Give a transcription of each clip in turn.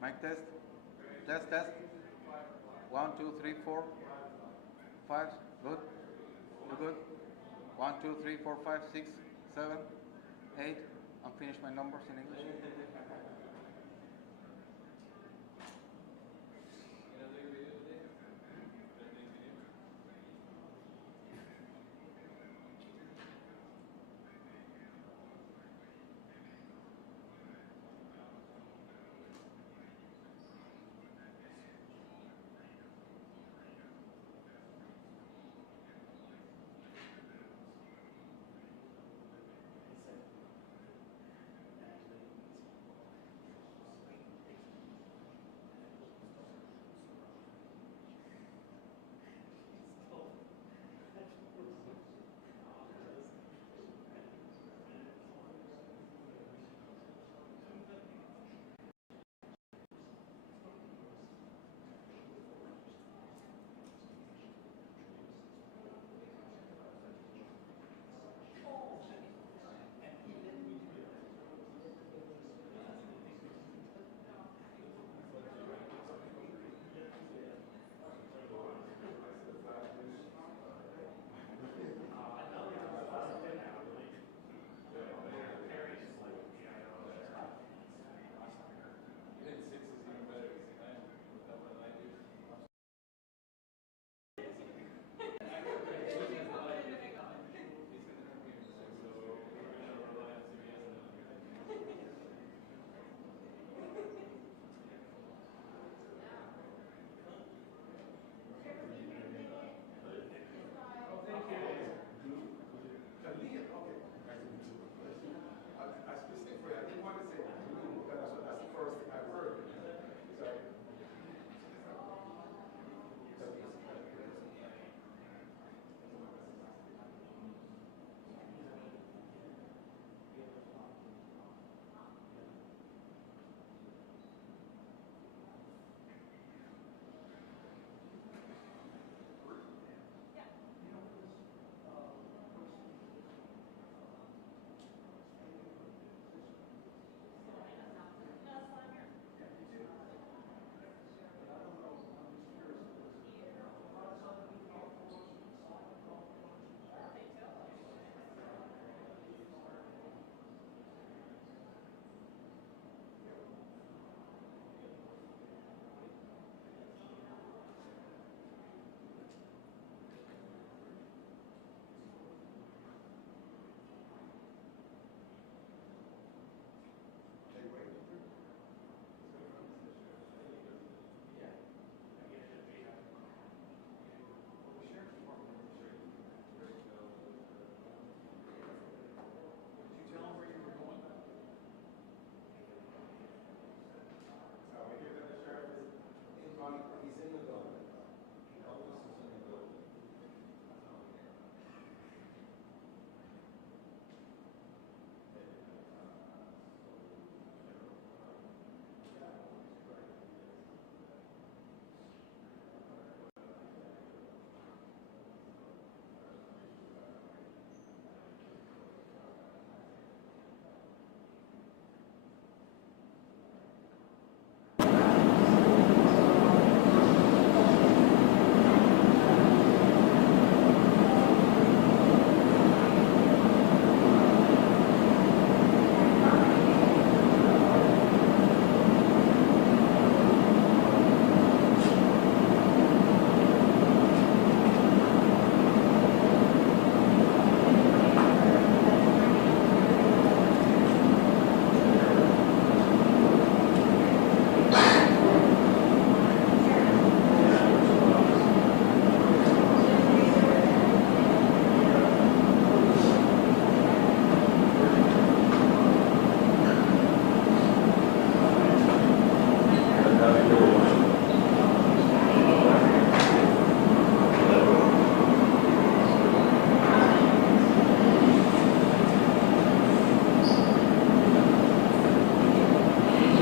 Mic test. Test, test. 1, 2, 3, 4, 5. Good. You good? 1, 2, 3, 4, 5, 6, 7, 8. I'll finish my numbers in English.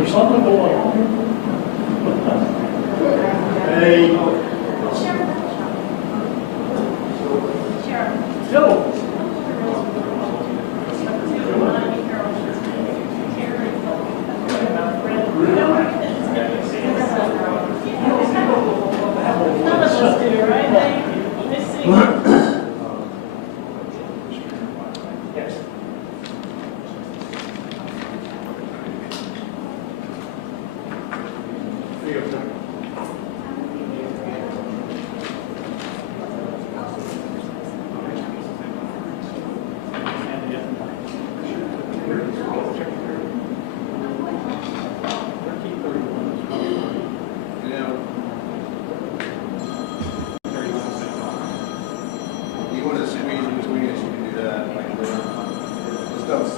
Something going on. Hey. Joe.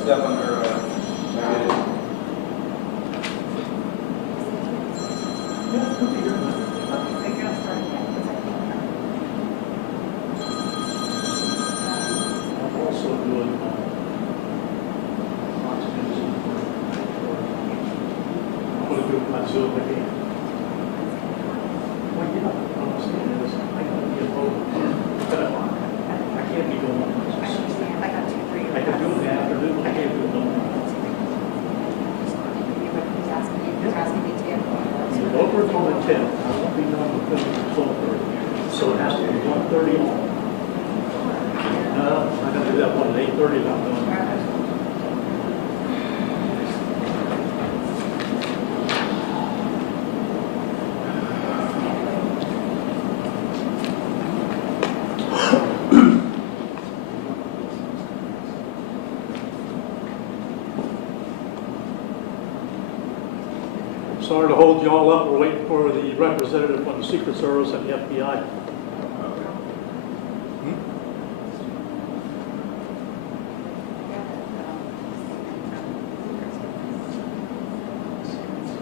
step under, I'm also doing oxygen. I'm going to do my Zoom again. Well, yeah, what I'm saying is, I got to be involved. But I can't be going. I understand. I got 2, 3. I can do it in the afternoon, I can't do it in the morning. He's asking me to. Over until the 10th, I won't be done with them until 12:30. So it has to be 1:30 on. No, I'm going to do that one at 8:30, I'm done. Sorry to hold you all up. We're waiting for the representative from the Secret Service and the FBI.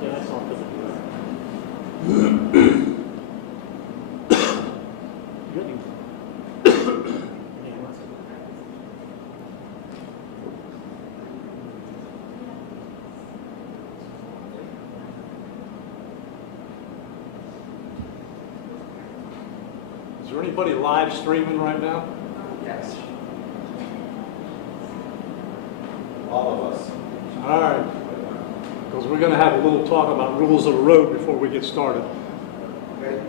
Yeah, that's all good. Is there anybody live streaming right now? yes. All of us. All right. Because we're going to have a little talk about rules of the road before we get started. Okay.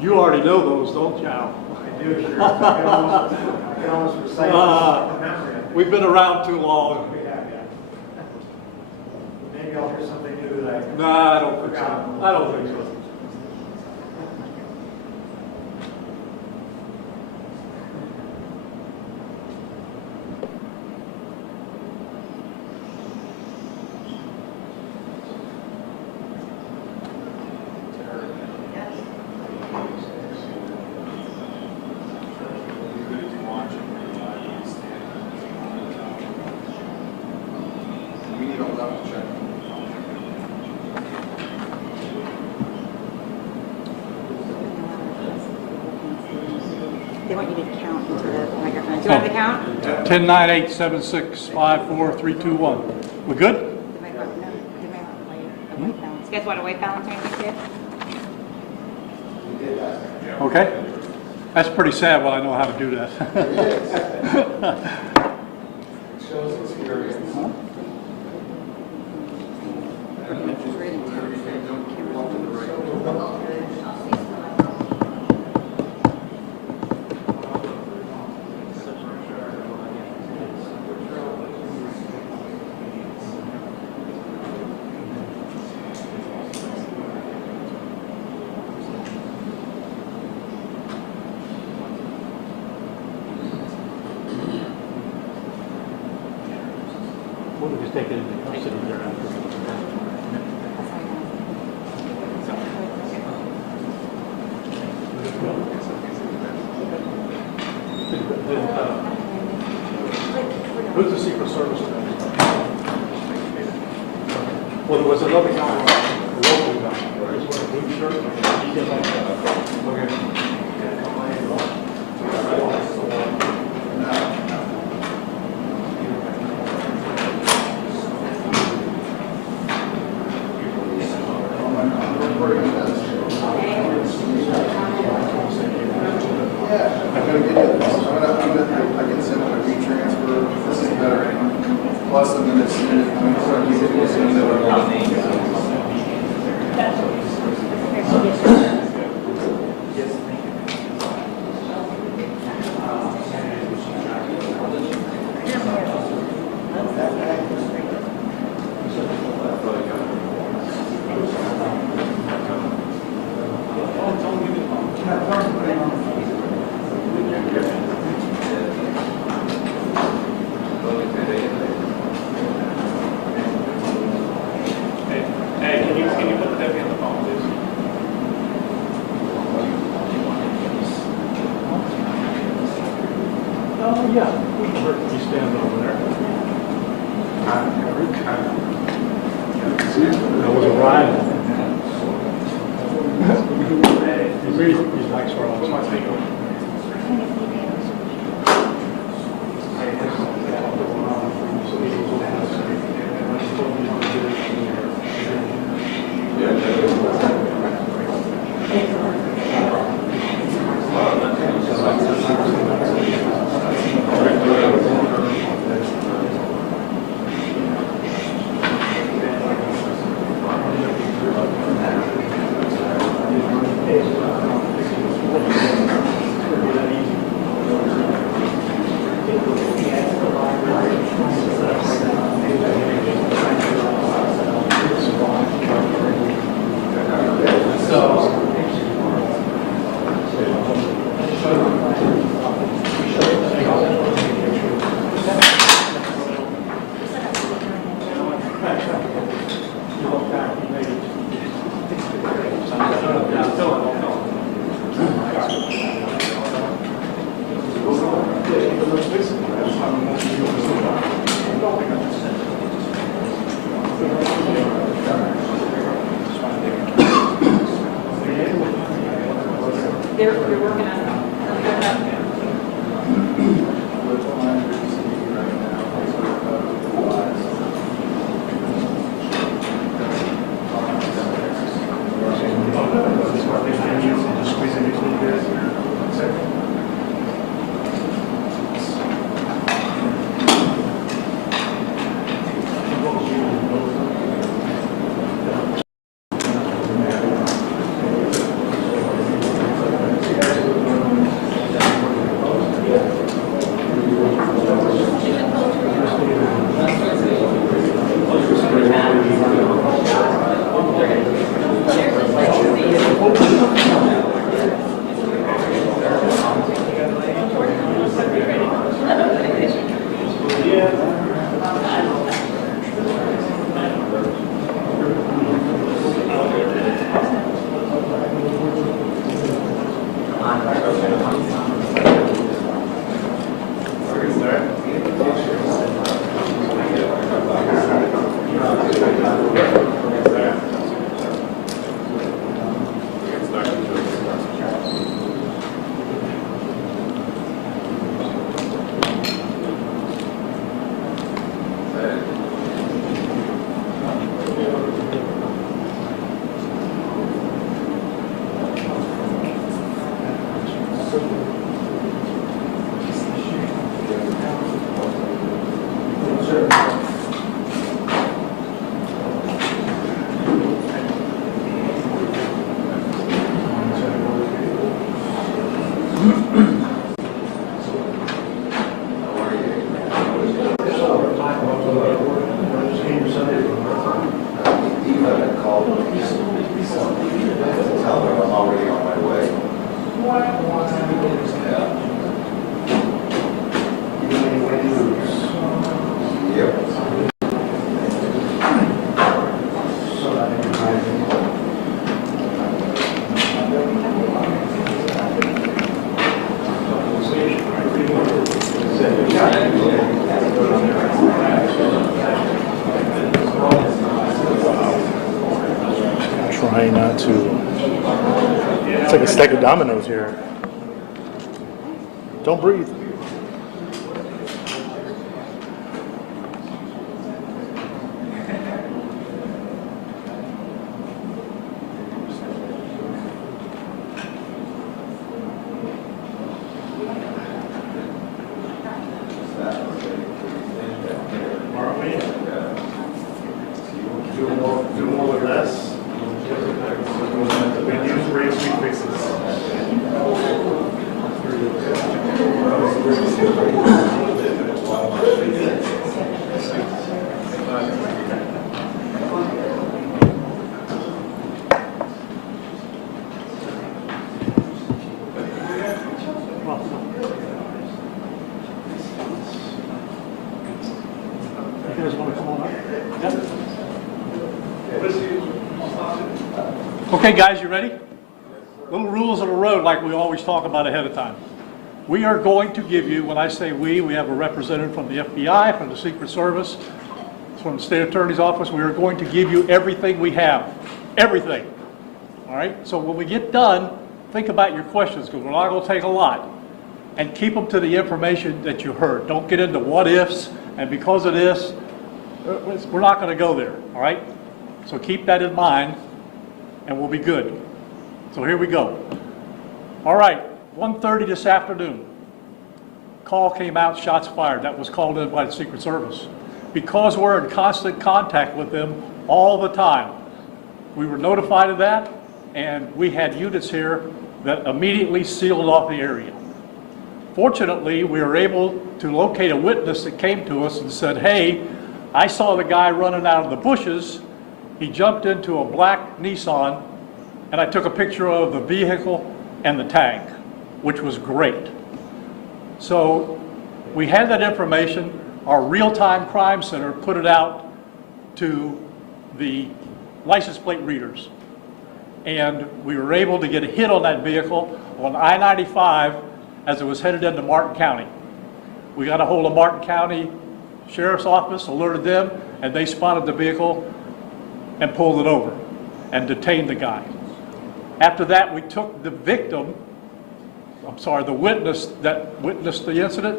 You already know those, don't you, Al? I do, sure. I can almost recite from memory. We've been around too long. We have, yeah. Maybe I'll hear something new that I. No, I don't think so. I don't think so. We need a level check. They want you to count into the microphone. Do you want me to count? 10, 9, 8, 7, 6, 5, 4, 3, 2, 1. We good? The microphone, no, the white balance. You guys want a white balance or anything too? Okay. That's pretty sad, well, I know how to do that. Shows experience. We'll just take it into custody there after. Who's the Secret Service? Well, there was another guy, a local guy, he was wearing a blue shirt. He did like that. I can send them a retransfer. This is better. Plus, I'm going to send it. I'm going to send it. yeah, we can hurt you standing over there. That was a ride. These mics are on. They're working on it. Trying not to. It's like a stack of dominoes here. Don't breathe. Do more with less. Reduce rates, sweet fixes. You guys want to come on up? Yeah. Okay, guys, you ready? Little rules of the road like we always talk about ahead of time. we are going to give you, when I say we have a representative from the FBI, from the Secret Service, from the State Attorney's Office. We are going to give you everything we have, everything. All right? So when we get done, think about your questions, because we're not going to take a lot. And keep them to the information that you heard. Don't get into what ifs, and because of this, we're not going to go there, all right? So keep that in mind, and we'll be good. So here we go. All right, 1:30 this afternoon. Call came out, shots fired. That was called in by the Secret Service. Because we're in constant contact with them all the time, we were notified of that, and we had units here that immediately sealed off the area. Fortunately, we were able to locate a witness that came to us and said, hey, I saw the guy running out of the bushes. He jumped into a black Nissan, and I took a picture of the vehicle and the tag, which was great. So we had that information. Our real-time crime center put it out to the license plate readers. And we were able to get a hit on that vehicle on I-95 as it was headed into Martin County. We got a hold of Martin County Sheriff's Office, alerted them, and they spotted the vehicle and pulled it over and detained the guy. After that, we took the the witness that witnessed the incident,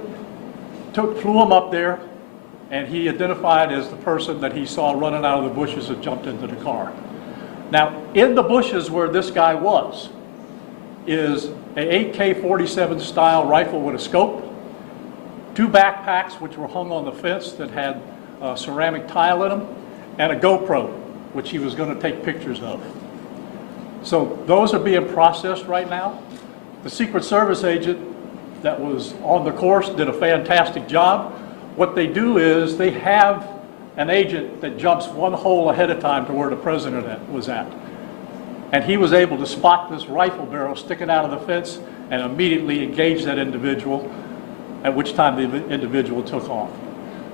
flew him up there, and he identified as the person that he saw running out of the bushes and jumped into the car. Now, in the bushes where this guy was is a AK-47 style rifle with a scope, 2 backpacks which were hung on the fence that had ceramic tile in them, and a GoPro, which he was going to take pictures of. So those are being processed right now. The Secret Service agent that was on the course did a fantastic job. What they do is they have an agent that jumps one hole ahead of time to where the president was at. And he was able to spot this rifle barrel sticking out of the fence and immediately engage that individual, at which time the individual took off.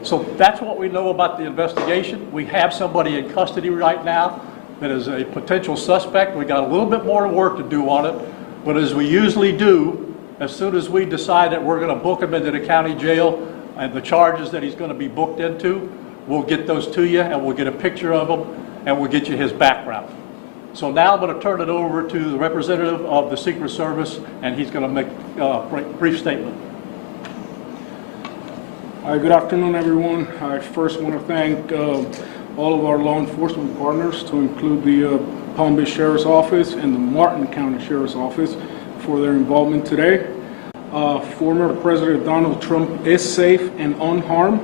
So that's what we know about the investigation. We have somebody in custody right now that is a potential suspect. We got a little bit more work to do on it, but as we usually do, as soon as we decide that we're going to book him into the county jail and the charges that he's going to be booked into, we'll get those to you and we'll get a picture of him and we'll get you his background. So now I'm going to turn it over to the representative of the Secret Service, and he's going to make a brief statement. Hi, good afternoon, everyone. I first want to thank all of our law enforcement partners, to include the Palm Beach Sheriff's Office and the Martin County Sheriff's Office, for their involvement today. Former President Donald Trump is safe and unharmed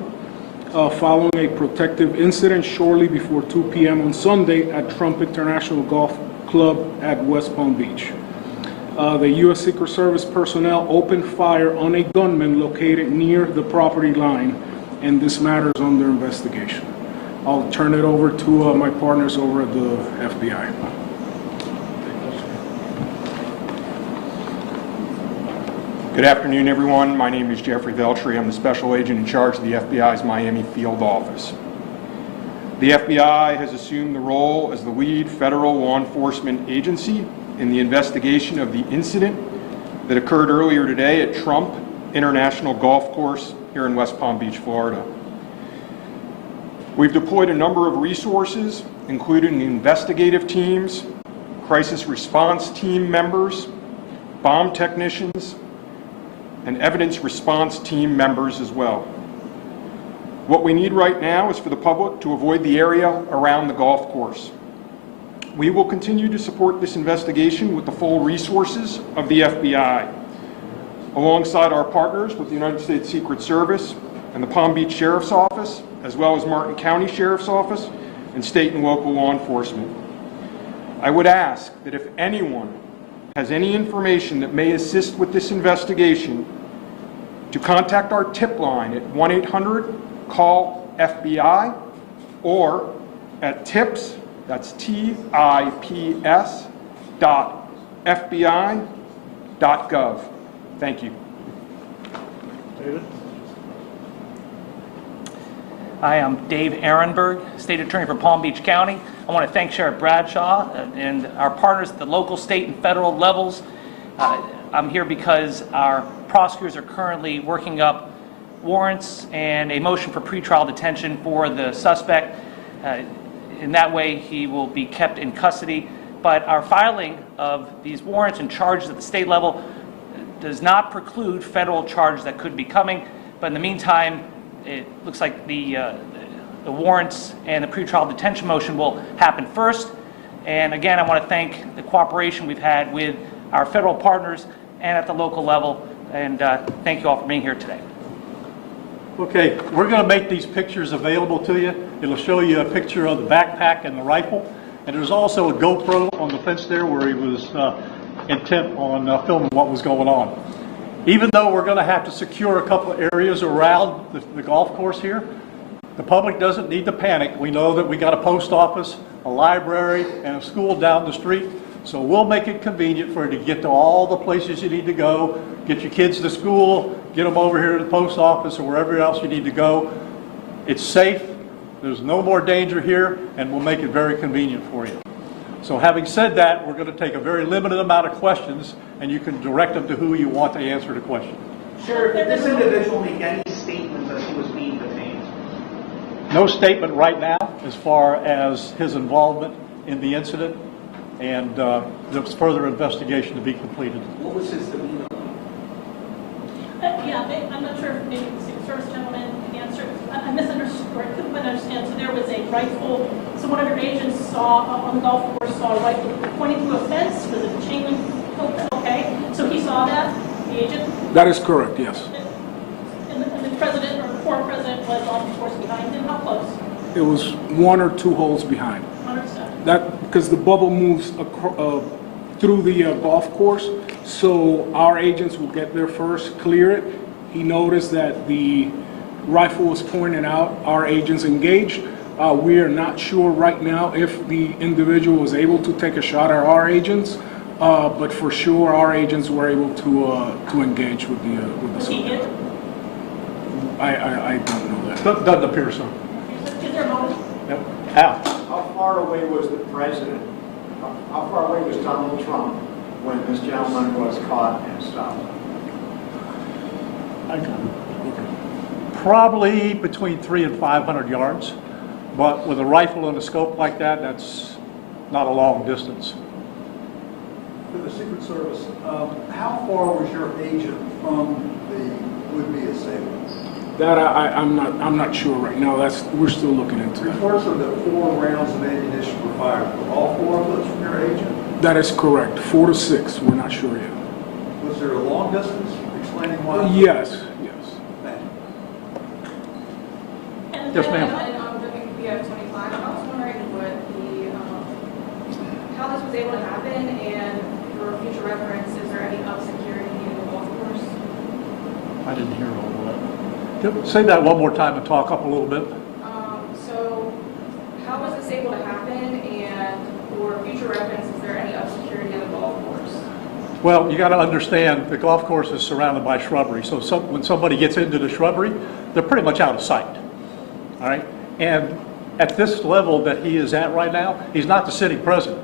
following a protective incident shortly before 2 p.m. on Sunday at Trump International Golf Club at West Palm Beach. The U.S. Secret Service personnel opened fire on a gunman located near the property line, and this matter is under investigation. I'll turn it over to my partners over at the FBI. Good afternoon, everyone. My name is Jeffrey Veltri. I'm the special agent in charge of the FBI's Miami field office. The FBI has assumed the role as the lead federal law enforcement agency in the investigation of the incident that occurred earlier today at Trump International Golf Course here in West Palm Beach, Florida. We've deployed a number of resources, including investigative teams, crisis response team members, bomb technicians, and evidence response team members as well. What we need right now is for the public to avoid the area around the golf course. We will continue to support this investigation with the full resources of the FBI, alongside our partners with the United States Secret Service and the Palm Beach Sheriff's Office, as well as Martin County Sheriff's Office and state and local law enforcement. I would ask that if anyone has any information that may assist with this investigation, to contact our tip line at 1-800-CALL-FBI or at tips, that's TIPS, .fbi.gov. Thank you. David? Hi, I'm Dave Ehrenberg, State Attorney for Palm Beach County. I want to thank Sheriff Bradshaw and our partners at the local, state, and federal levels. I'm here because our prosecutors are currently working up warrants and a motion for pretrial detention for the suspect. In that way, he will be kept in custody. But our filing of these warrants and charges at the state level does not preclude federal charges that could be coming. But in the meantime, it looks like the warrants and the pretrial detention motion will happen first. And again, I want to thank the cooperation we've had with our federal partners and at the local level. And thank you all for being here today. Okay, we're going to make these pictures available to you. It'll show you a picture of the backpack and the rifle. And there's also a GoPro on the fence there where he was intent on filming what was going on. Even though we're going to have to secure a couple of areas around the golf course here, the public doesn't need to panic. We know that we got a post office, a library, and a school down the street. So we'll make it convenient for you to get to all the places you need to go, get your kids to school, get them over here to the post office or wherever else you need to go. It's safe, there's no more danger here, and we'll make it very convenient for you. So having said that, we're going to take a very limited amount of questions, and you can direct them to who you want to answer the question. Sheriff, did this individual make any statements as he was being detained? No statement right now as far as his involvement in the incident, and there's further investigation to be completed. What was his demeanor? I'm not sure if maybe the Secret Service gentleman can answer. I misunderstood, or I couldn't quite understand. So there was a rifle, so one of your agents saw, on the golf course, saw a rifle pointing to a fence. Was it a chain link? Okay, so he saw that, the agent? That is correct, yes. And the president, or the former president, was on the course behind him. How close? It was 1 or 2 holes behind. Understood. That, because the bubble moves through the golf course, so our agents will get there first, clear it. He noticed that the rifle was pointed out, our agents engaged. We are not sure right now if the individual was able to take a shot at our agents, but for sure our agents were able to engage with the Was he hit? I don't know that. Doesn't appear so. Is there a motive? Yep. Al? How far away was the president? How far away was Donald Trump when this gentleman was caught and stopped? Probably between 300 and 500 yards, but with a rifle and a scope like that, that's not a long distance. For the Secret Service, how far was your agent from the would-be assailant? That I'm not sure right now. We're still looking into that. Reports are that 4 rounds of ammunition were fired. Were all 4 of those from your agent? That is correct. 4 to 6. We're not sure yet. Was there a long distance explaining why? Yes. Thank you. And Yes, ma'am. We have 25. I was wondering what how this was able to happen, and for future reference, is there any up security in the golf course? I didn't hear all of that. Say that one more time and talk up a little bit. So how was this able to happen, and for future reference, is there any up security in the golf course? Well, you got to understand the golf course is surrounded by shrubbery, so when somebody gets into the shrubbery, they're pretty much out of sight. All right? And at this level that he is at right now, he's not the city president.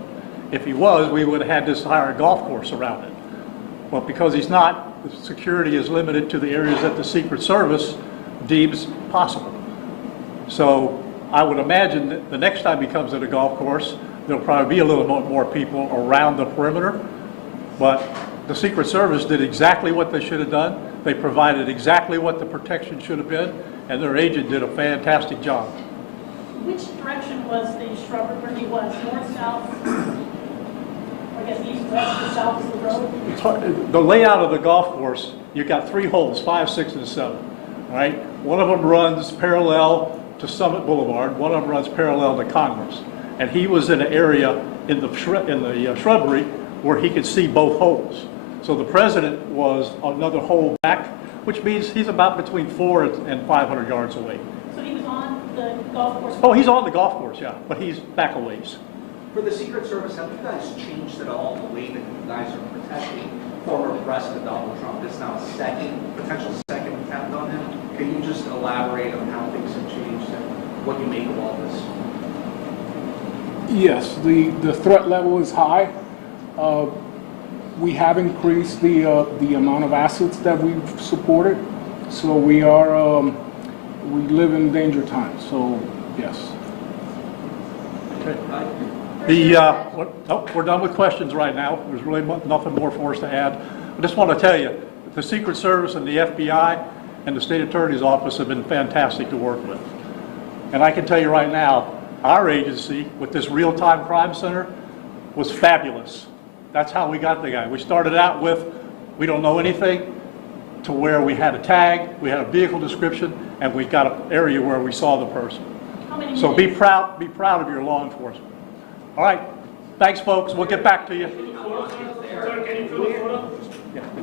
If he was, we would have had this entire golf course around it. But because he's not, the security is limited to the areas that the Secret Service deems possible. So I would imagine that the next time he comes to the golf course, there'll probably be a little more people around the perimeter. But the Secret Service did exactly what they should have done. They provided exactly what the protection should have been, and their agent did a fantastic job. Which direction was the shrubbery where he was? North, south? I guess east, west, or south of the road? It's hard, the layout of the golf course, you've got 3 holes, 5, 6, and 7. All right? One of them runs parallel to Summit Boulevard. One of them runs parallel to Congress. And he was in an area in the shrubbery where he could see both holes. So the president was another hole back, which means he's about between 400 and 500 yards away. So he was on the golf course? Oh, he's on the golf course, yeah, but he's back a ways. For the Secret Service, have you guys changed at all the way that you guys are protecting former President Donald Trump? This now potential second attempt on him. Can you just elaborate on how things have changed and what you make of all this? Yes, the threat level is high. We have increased the amount of assets that we've supported, so we live in danger times, so yes. We're done with questions right now. There's really nothing more for us to add. I just want to tell you, the Secret Service and the FBI and the State Attorney's Office have been fantastic to work with. And I can tell you right now, our agency with this real-time crime center was fabulous. That's how we got the guy. We started out with, we don't know anything, to where we had a tag, we had a vehicle description, and we got an area where we saw the person. How many So be minutes? proud of your law enforcement. All right, thanks, folks. We'll get back to you.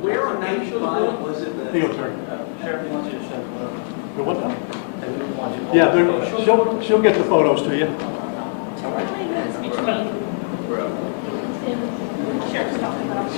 Where on 95 was it that? The attorney. Sheriff wants you to show the photo. The what now? And we want you to- Yeah, she'll get the photos to you. How many minutes between? Sheriff's talking about.